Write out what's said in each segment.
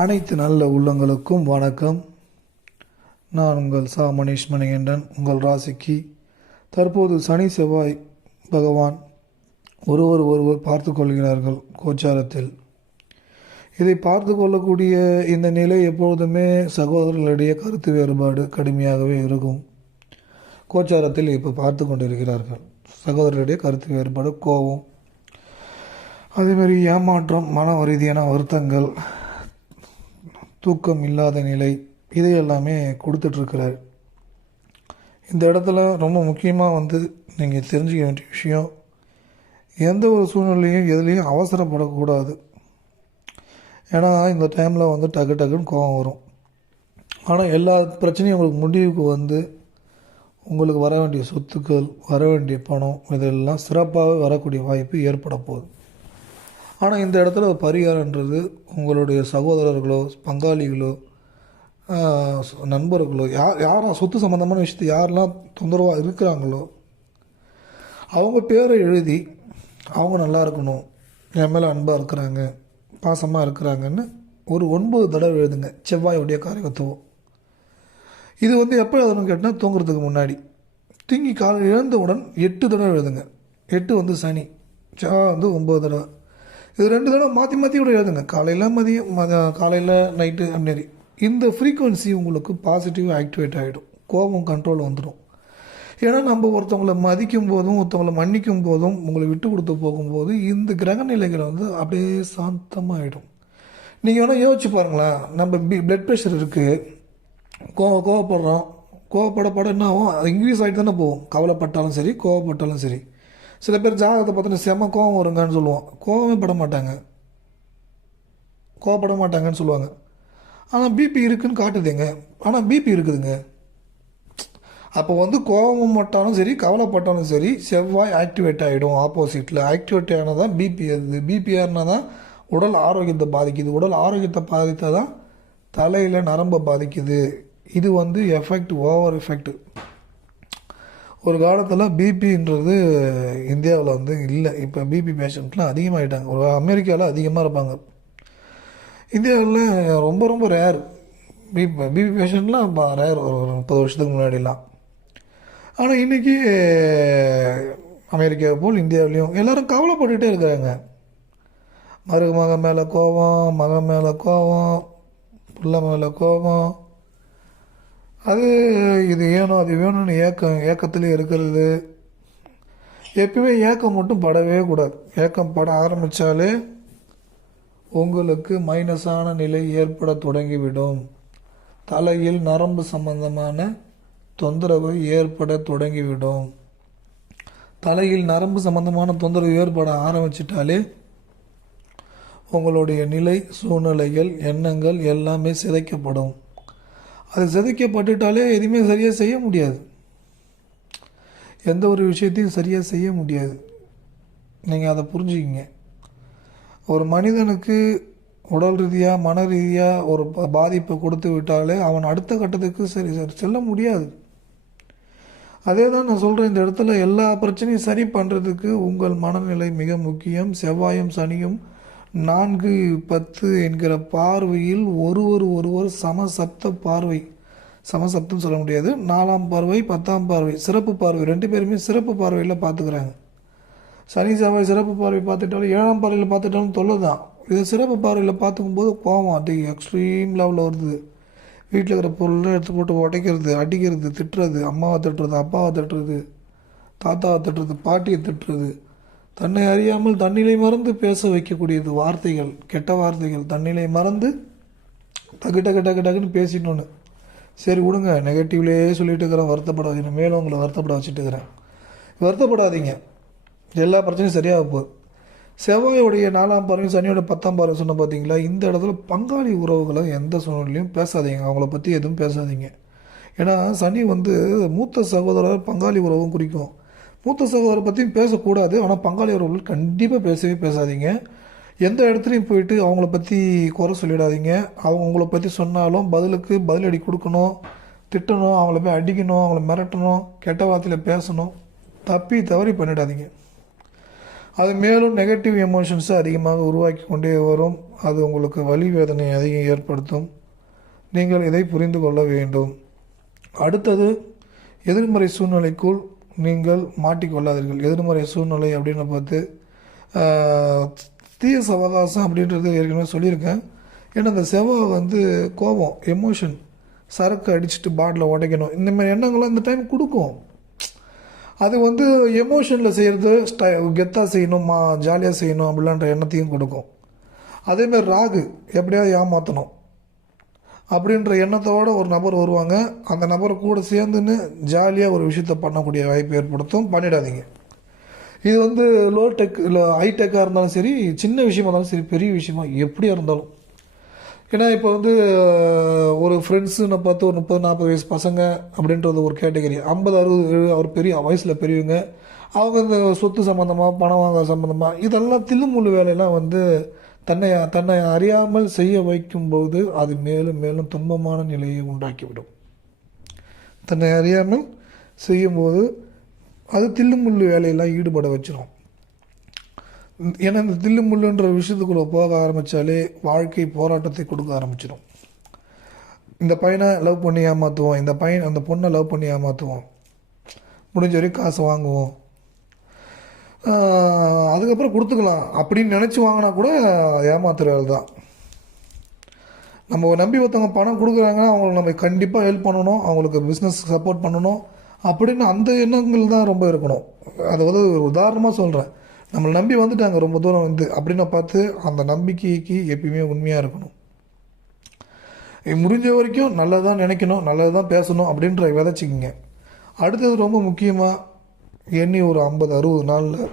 அனைத்து நல்ல உள்ளங்களுக்கும் வணக்கம். நான் உங்கள் சா. மணிஷ் மணிகண்டன். உங்கள் ராசிக்கு தற்போது சனி செவ்வாய் பகவான் ஒருவர் ஒருவர் பார்த்து கொள்கிறார்கள் கோச்சாரத்தில். இதை பார்த்து கொள்ளக்கூடிய இந்த நிலை எப்பொழுதுமே சகோதரர்களிடையே கருத்து வேறுபாடு கடுமையாகவே இருக்கும். கோச்சாரத்தில் இப்போ பார்த்து கொண்டிருக்கிறார்கள். சகோதரர்களிடையே கருத்து வேறுபாடு கோபம் அதேமாதிரி ஏமாற்றம் மன ரீதியான வருத்தங்கள் தூக்கம் இல்லாத நிலை இது எல்லாமே கொடுத்துட்ருக்கிறார் இந்த இடத்துல ரொம்ப முக்கியமாக வந்து நீங்கள் தெரிஞ்சுக்க வேண்டிய விஷயம் எந்த ஒரு சூழ்நிலையும் எதுலேயும் அவசரப்படக்கூடாது. ஏன்னா இந்த டைமில் வந்து டக்கு டக்குன்னு கோபம் வரும். ஆனால் எல்லா பிரச்சனையும் உங்களுக்கு முடிவுக்கு வந்து உங்களுக்கு வர வேண்டிய சொத்துக்கள் வர வேண்டிய பணம் இதெல்லாம் சிறப்பாக வரக்கூடிய வாய்ப்பு ஏற்பட போகுது. ஆனால் இந்த இடத்துல ஒரு பரிகாரன்றது உங்களுடைய சகோதரர்களோ பங்காளிகளோ நண்பர்களோ யார் யாரும் சொத்து சம்மந்தமான விஷயத்தை யாரெல்லாம் தொந்தரவாக இருக்கிறாங்களோ அவங்க பேரை எழுதி அவங்க நல்லா இருக்கணும் என் மேலே அன்பாக இருக்கிறாங்க பாசமாக இருக்கிறாங்கன்னு ஒரு ஒன்பது தடவை எழுதுங்க. செவ்வாயுடைய காரியத்துவம் இது வந்து எப்போ எழுதணும்னு கேட்டால் தூங்குறதுக்கு முன்னாடி. தூங்கி காலை எழுந்தவுடன் எட்டு தடவை எழுதுங்க. எட்டு வந்து சனி செவ்வாய் வந்து ஒம்பது தடவை. இது ரெண்டு தடவை மாற்றி மாற்றி கூட எழுதுங்க. காலையில் மதியம் மத காலையில் நைட்டு அந்தமாரி இந்த ஃப்ரீக்குவென்சி உங்களுக்கு பாசிட்டிவ் ஆக்டிவேட் ஆகிடும் கோபம் கண்ட்ரோல் வந்துடும் ஏன்னா நம்ம ஒருத்தவங்களை மதிக்கும் போதும் ஒருத்தவங்களை மன்னிக்கும் போதும் உங்களை விட்டு கொடுத்து போகும்போது இந்த கிரக நிலைகள் வந்து அப்படியே சாந்தமாகிடும் நீங்கள் வேணால் யோசிச்சு பாருங்களேன். நம்ம பி பிளட் ப்ரெஷர் இருக்குது கோவ கோவப்படுறோம். கோவப்பட பட என்ன ஆகும்? அது இன்க்ரீஸ் ஆகிட்டு தானே போகும். கவலைப்பட்டாலும் சரி கோவப்பட்டாலும் சரி. சில பேர் ஜாதகத்தை பார்த்தோன்னா செம்ம கோவம் வருங்கன்னு சொல்லுவோம் கோவமே பட மாட்டாங்க. கோவப்பட மாட்டாங்கன்னு சொல்லுவாங்க. ஆனால் பிபி இருக்குதுன்னு காட்டுதுங்க. ஆனால் பிபி இருக்குதுங்க. அப்போ வந்து கோபம் பட்டாலும் சரி கவலைப்பட்டாலும் சரி செவ்வாய் ஆக்டிவேட் ஆகிடும் ஆப்போசிட்டில் ஆக்டிவேட் ஆனால் தான் பிபி அது பிபி தான் உடல் ஆரோக்கியத்தை பாதிக்குது. உடல் ஆரோக்கியத்தை பாதித்தால் தான் தலையில் நரம்பை பாதிக்குது. இது வந்து எஃபெக்ட் ஓவர் எஃபெக்ட் ஒரு காலத்தில் பிபின்றது இந்தியாவில் வந்து இல்லை. இப்போ பிபி பேஷண்ட்லாம் அதிகமாகிட்டாங்க ஒரு அமெரிக்காவில் அதிகமாக இருப்பாங்க. இந்தியாவில் ரொம்ப ரொம்ப ரேர் பிபி பிபி பேஷண்ட்லாம் ரேர் ஒரு ஒரு முப்பது வருஷத்துக்கு முன்னாடிலாம். ஆனால் இன்றைக்கி அமெரிக்கா போல் இந்தியாவிலையும் எல்லோரும் கவலைப்பட்டுகிட்டே இருக்கிறாங்க. மருக மகன் மேலே கோபம் மகன் மேலே கோபம் பிள்ளை மேலே கோபம் அது இது ஏனோ அது வேணும்னு ஏக்கம் ஏக்கத்துலேயே இருக்கிறது. எப்பயுமே ஏக்கம் மட்டும் படவே கூடாது. ஏக்கம் பட ஆரம்பித்தாலே உங்களுக்கு மைனஸான நிலை ஏற்பட தொடங்கிவிடும். தலையில் நரம்பு சம்பந்தமான தொந்தரவு ஏற்பட தொடங்கிவிடும். தலையில் நரம்பு சம்பந்தமான தொந்தரவு ஏற்பட ஆரம்பிச்சிட்டாலே உங்களுடைய நிலை சூழ்நிலைகள் எண்ணங்கள் எல்லாமே சிதைக்கப்படும். அது செதுக்கப்பட்டுட்டாலே எதுவுமே சரியாக செய்ய முடியாது. எந்த ஒரு விஷயத்தையும் சரியாக செய்ய முடியாது. நீங்கள் அதை புரிஞ்சுக்கிங்க. ஒரு மனிதனுக்கு உடல் ரீதியாக மன ரீதியாக ஒரு பாதிப்பை கொடுத்து விட்டாலே அவன் அடுத்த கட்டத்துக்கு சரி சரி செல்ல முடியாது. அதே தான் நான் சொல்கிறேன் இந்த இடத்துல எல்லா பிரச்சனையும் சரி பண்ணுறதுக்கு உங்கள் மனநிலை மிக முக்கியம். செவ்வாயும் சனியும் நான்கு பத்து என்கிற பார்வையில் ஒருவர் ஒருவர் சமசப்த பார்வை. சமசப்தம் சொல்ல முடியாது. நாலாம் பார்வை பத்தாம் பார்வை சிறப்பு பார்வை. ரெண்டு பேருமே சிறப்பு பார்வையில் பார்த்துக்கிறாங்க. சனி செவ்வாய் சிறப்பு பார்வை பார்த்துட்டாலும் ஏழாம் பார்வையில் பார்த்துட்டாலும் தொல்லை தான் இது சிறப்பு பார்வையில் பார்த்துக்கும்போது கோவம் அது எக்ஸ்ட்ரீம் லெவலில் வருது. வீட்டில் இருக்கிற பொருளை எடுத்து போட்டு உடைக்கிறது அடிக்கிறது திட்டுறது அம்மாவை திட்டுறது அப்பாவை திட்டுறது தாத்தாவை திட்டுறது பாட்டியை திட்டுறது தன்னை அறியாமல் தன்னிலை மறந்து பேச வைக்கக்கூடியது வார்த்தைகள் கெட்ட வார்த்தைகள். தன்னிலை மறந்து டக்கு டக்கு டக்கு டக்குன்னு பேசிட்டோன்னு. சரி விடுங்க. நெகட்டிவ்லேயே சொல்லிட்டு இருக்கிறேன். வருத்தப்படாதீங்க. மேலும் உங்களை வருத்தப்பட வச்சுட்டு இருக்கிறேன். வருத்தப்படாதீங்க. எல்லா பிரச்சனையும் சரியாக போகுது. செவ்வாயோடைய நாலாம் பார்வையும் சனியோட பத்தாம் பார்வை சொன்ன பார்த்தீங்களா இந்த இடத்துல பங்காளி உறவுகளை எந்த சூழ்நிலையும் பேசாதீங்க. அவங்கள பற்றி எதுவும் பேசாதீங்க. ஏன்னா சனி வந்து மூத்த சகோதரர் பங்காளி உறவும் குறிக்கும். மூத்த சகோதரரை பற்றியும் பேசக்கூடாது. ஆனால் பங்காளி உறவுகள் கண்டிப்பாக பேசவே பேசாதீங்க. எந்த இடத்துலையும் போயிட்டு அவங்கள பற்றி குறை சொல்லிடாதீங்க. அவங்க உங்களை பற்றி சொன்னாலும் பதிலுக்கு பதிலடி கொடுக்கணும் திட்டணும் அவங்கள போய் அடிக்கணும் அவங்கள மிரட்டணும் கெட்ட வார்த்தையில் பேசணும் தப்பி தவறி பண்ணிடாதீங்க. அது மேலும் நெகட்டிவ் எமோஷன்ஸை அதிகமாக உருவாக்கி கொண்டே வரும். அது உங்களுக்கு வலி வேதனை அதிகம் ஏற்படுத்தும். நீங்கள் இதை புரிந்து கொள்ள வேண்டும். அடுத்தது எதிர்மறை சூழ்நிலைக்குள் நீங்கள் மாட்டிக்கொள்ளாதீர்கள். எதிர்மறை சூழ்நிலை அப்படின்னு பார்த்து தீய சவகாசம் அப்படின்றது ஏற்கனவே சொல்லியிருக்கேன். ஏன்னா அந்த செவ்வாய் வந்து கோபம் எமோஷன் சரக்கு அடிச்சுட்டு பாட்டில் உடைக்கணும். இந்த மாதிரி எண்ணங்கள்லாம் இந்த டைம் கொடுக்கும். அது வந்து எமோஷனில் செய்கிறது ஸ்டை கெத்தாக செய்யணும் மா ஜாலியாக செய்யணும் அப்படின்ற எண்ணத்தையும் கொடுக்கும். அதேமாதிரி ராகு எப்படியாவது ஏமாற்றணும் அப்படின்ற எண்ணத்தோடு ஒரு நபர் வருவாங்க. அந்த நபர் கூட சேர்ந்துன்னு ஜாலியாக ஒரு விஷயத்த பண்ணக்கூடிய வாய்ப்பு ஏற்படுத்தும். பண்ணிடாதீங்க. இது வந்து லோ டெக் இல்லை ஹை டெக்காக இருந்தாலும் சரி சின்ன விஷயமா இருந்தாலும் சரி பெரிய விஷயமா எப்படியா இருந்தாலும். ஏன்னா இப்போ வந்து ஒரு ஃப்ரெண்ட்ஸுன்னு பார்த்து ஒரு முப்பது நாற்பது வயசு பசங்க அப்படின்றது ஒரு கேட்டகரி ஐம்பது அறுபது அவர் பெரிய வயசில் பெரியவங்க அவங்க இந்த சொத்து சம்மந்தமாக பணம் வாங்க சம்மந்தமாக இதெல்லாம் தில்லுமுள்ளு வேலையெல்லாம் வந்து தன்னை தன்னை அறியாமல் செய்ய வைக்கும்போது அது மேலும் மேலும் துன்பமான நிலையை உண்டாக்கிவிடும். தன்னை அறியாமல் செய்யும்போது அது தில்லுமுள்ளு வேலையெல்லாம் ஈடுபட வச்சிடும் ஏன்னா இந்த தில்லுமுள்ளுன்ற விஷயத்துக்குள்ளே போக ஆரம்பித்தாலே வாழ்க்கை போராட்டத்தை கொடுக்க ஆரம்பிச்சிடும் இந்த பையனை லவ் பண்ணி ஏமாற்றுவோம் இந்த பையன் அந்த பொண்ணை லவ் பண்ணி ஏமாற்றுவோம் முடிஞ்ச வரைக்கும் காசு வாங்குவோம். அதுக்கப்புறம் கொடுத்துக்கலாம். அப்படின்னு நினச்சி வாங்கினா கூட ஏமாத்துறது தான் நம்ம நம்பி ஒருத்தவங்க பணம் கொடுக்குறாங்கன்னா அவங்களுக்கு நம்ம கண்டிப்பாக ஹெல்ப் பண்ணணும். அவங்களுக்கு பிஸ்னஸ் சப்போர்ட் பண்ணணும். அப்படின்னு அந்த எண்ணங்கள் தான் ரொம்ப இருக்கணும். அதை வந்து ஒரு உதாரணமாக சொல்கிறேன் நம்மளை நம்பி வந்துட்டாங்க ரொம்ப தூரம் வந்து. அப்படின்னு பார்த்து அந்த நம்பிக்கைக்கு எப்பயுமே உண்மையாக இருக்கணும். முடிஞ்ச வரைக்கும் நல்லதான் நினைக்கணும் நல்லது தான் பேசணும் அப்படின்ற விதைச்சிக்கிங்க. அடுத்தது ரொம்ப முக்கியமாக எண்ணி ஒரு ஐம்பது அறுபது நாளில்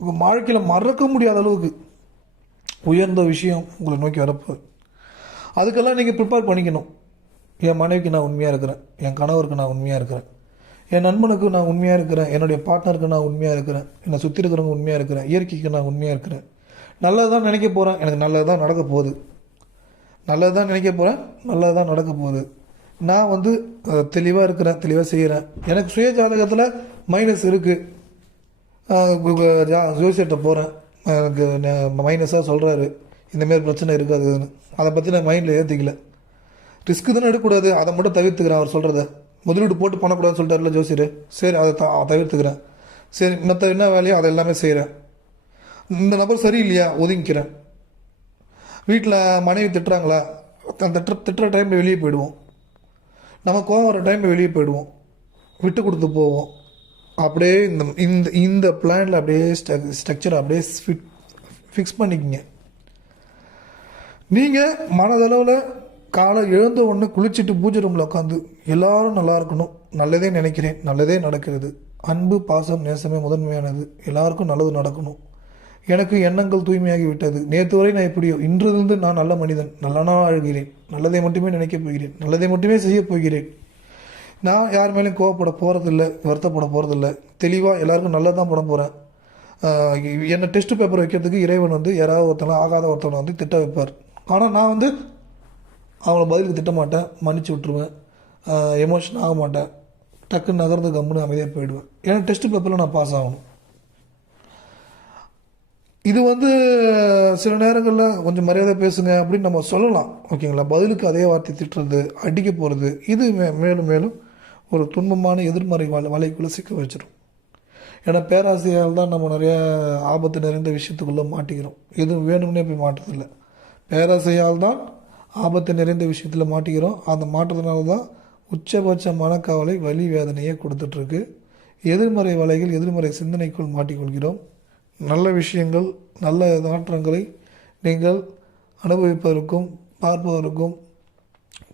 உங்கள் வாழ்க்கையில் மறக்க முடியாத அளவுக்கு உயர்ந்த விஷயம் உங்களை நோக்கி வரப்போகுது. அதுக்கெல்லாம் நீங்கள் ப்ரிப்பேர் பண்ணிக்கணும். என் மனைவிக்கு நான் உண்மையாக இருக்கிறேன். என் கணவருக்கு நான் உண்மையாக இருக்கிறேன். என் நண்பனுக்கு நான் உண்மையாக இருக்கிறேன். என்னுடைய பார்ட்னருக்கு நான் உண்மையாக இருக்கிறேன். என்னை சுற்றி இருக்கிறவங்க உண்மையாக இருக்கிறேன். இயற்கைக்கு நான் உண்மையாக இருக்கிறேன். நல்லது தான் நினைக்க போகிறேன் எனக்கு நல்லது தான் நடக்க போகுது. நல்லது தான் நினைக்க போகிறேன் நல்லது தான் நடக்க போகுது. நான் வந்து தெளிவாக இருக்கிறேன் தெளிவாக செய்கிறேன் எனக்கு சுய ஜாதகத்தில் மைனஸ் இருக்குது ஜோசியர்கிட்ட போகிறேன் எனக்கு மைனஸாக சொல்கிறாரு இந்தமாரி பிரச்சனை இருக்காதுன்னு. அதை பற்றி நான் மைண்டில் ஏற்றிக்கல ரிஸ்க்கு தானே எடுக்கக்கூடாது. அதை மட்டும் தவிர்த்துக்கிறேன் அவர் சொல்கிறத முதலீடு போட்டு பண்ணக்கூடாதுன்னு சொல்லிட்டாருல ஜோசியர். சரி அதை த தவிர்த்துக்கிறேன். சரி மற்ற என்ன வேலையோ அதை எல்லாமே செய்கிறேன் இந்த நபர் சரியில்லையா? ஒதுங்கிக்கிறேன். வீட்டில் மனைவி திட்டுறாங்களா? திட்டுற திட்டுற டைமில் வெளியே போயிடுவோம். நம்ம கோவம் வர டைமில் வெளியே போயிடுவோம். விட்டு கொடுத்து போவோம். அப்படியே இந்த இந்த இந்த பிளானில் அப்படியே ஸ்ட்ரக்சர் அப்படியே ஃபிட் ஃபிக்ஸ் பண்ணிக்கங்க. நீங்கள் மனதளவில் காலை எழுந்த உடனே குளிச்சுட்டு பூஜை ரூமில் உட்காந்து எல்லோரும் நல்லா இருக்கணும். நல்லதே நினைக்கிறேன். நல்லதே நடக்கிறது. அன்பு பாசம் நேசமே முதன்மையானது. எல்லாருக்கும் நல்லது நடக்கணும். எனக்கு எண்ணங்கள் தூய்மையாகி விட்டது நேற்று வரை நான் எப்படியோ இன்றிலிருந்து நான் நல்ல மனிதன் நல்லனா அழுகிறேன் நல்லதை மட்டுமே நினைக்கப் போகிறேன். நல்லதை மட்டுமே செய்யப் போகிறேன். நான் யார் மேலேயும் கோவப்பட போகிறதில்ல வருத்தப்பட போகிறதில்ல தெளிவாக எல்லாருக்கும் நல்லது தான் பண்ண போகிறேன் என்னை டெஸ்ட் பேப்பர் வைக்கிறதுக்கு இறைவன் வந்து யாராவது ஒருத்தனை ஆகாத ஒருத்தனை வந்து திட்ட வைப்பார். ஆனால் நான் வந்து அவங்கள பதிலுக்கு திட்ட மாட்டேன் மன்னிச்சு விட்ருவேன் எமோஷன் ஆக மாட்டேன். டக்குன்னு நகர்ந்து கம்முன்னு அமைதியாக போயிடுவேன். ஏன்னா டெஸ்ட் பேப்பரில் நான் பாஸ் ஆகணும். இது வந்து சில நேரங்களில் கொஞ்சம் மரியாதை பேசுங்க அப்படின்னு நம்ம சொல்லலாம். ஓகேங்களா? பதிலுக்கு அதே வார்த்தை திட்டுறது அடிக்க போகிறது இது மே மேலும் மேலும் ஒரு துன்பமான எதிர்மறை வலை வலைக்குள்ளே சிக்க வச்சிடும் ஏன்னா பேராசையால் தான் நம்ம நிறைய ஆபத்து நிறைந்த விஷயத்துக்குள்ளே மாட்டிக்கிறோம். எதுவும் வேணும்னே போய் மாட்டுறதில்ல. பேராசையால் தான் ஆபத்து நிறைந்த விஷயத்தில் மாட்டிக்கிறோம். அந்த மாற்றத்தினால தான் உச்சபட்ச மனக்கவலை வலி வேதனையை கொடுத்துட்ருக்கு எதிர்மறை வலைகள் எதிர்மறை சிந்தனைக்குள் மாட்டிக்கொள்கிறோம். நல்ல விஷயங்கள் நல்ல மாற்றங்களை நீங்கள் அனுபவிப்பதற்கும் பார்ப்பதற்கும்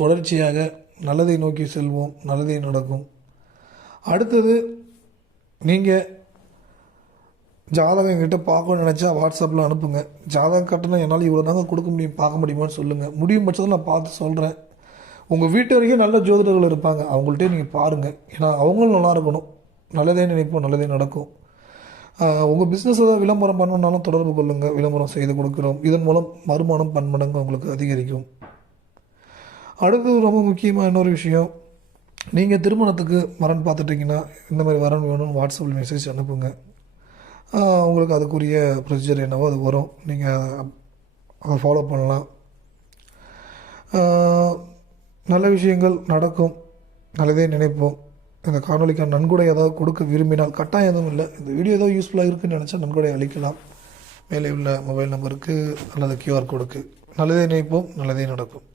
தொடர்ச்சியாக நல்லதை நோக்கி செல்வோம் நல்லதே நடக்கும். அடுத்தது நீங்கள் ஜாதகம் கிட்டே பார்க்கணும்னு நினச்சா வாட்ஸ்அப்பில் அனுப்புங்க. ஜாதகம் கட்டணம் என்னால் இவ்வளோ தாங்க கொடுக்க முடியும் பார்க்க முடியுமான்னு சொல்லுங்கள் முடியும் பட்சத்தில் நான் பார்த்து சொல்கிறேன் உங்கள் வீட்டு வரைக்கும் நல்ல ஜோதிடர்கள் இருப்பாங்க. அவங்கள்ட்டே நீங்கள் பாருங்கள் ஏன்னா அவங்களும் நல்லா இருக்கணும். நல்லதே நினைப்போம் நல்லதே நடக்கும். உங்கள் பிஸ்னஸ் ஏதாவது விளம்பரம் பண்ணணுன்னாலும் தொடர்பு கொள்ளுங்கள் விளம்பரம் செய்து கொடுக்குறோம். இதன் மூலம் வருமானம் பன்மடங்கு உங்களுக்கு அதிகரிக்கும். அடுத்தது ரொம்ப முக்கியமாக இன்னொரு விஷயம். நீங்கள் திருமணத்துக்கு வரன் பார்த்துட்டிங்கன்னா இந்த மாதிரி வரன் வேணும்னு வாட்ஸ்அப்பில் மெசேஜ் அனுப்புங்க. உங்களுக்கு அதுக்குரிய ப்ரொசீஜர் என்னவோ அது வரும். நீங்கள் அதை ஃபாலோ பண்ணலாம். நல்ல விஷயங்கள் நடக்கும். நல்லதே நினைப்போம். இந்த காணொலிக்கான நன்கொடை ஏதாவது கொடுக்க விரும்பினால் கட்டாயம் எதுவும் இல்லை. இந்த வீடியோ ஏதோ யூஸ்ஃபுல்லாக இருக்குன்னு நினச்சா நன்கொடை அளிக்கலாம். மேலே உள்ள மொபைல் நம்பருக்கு அல்லது கியூஆர் கோடுக்கு நல்லதே நினைப்போம் நல்லதே நடக்கும்.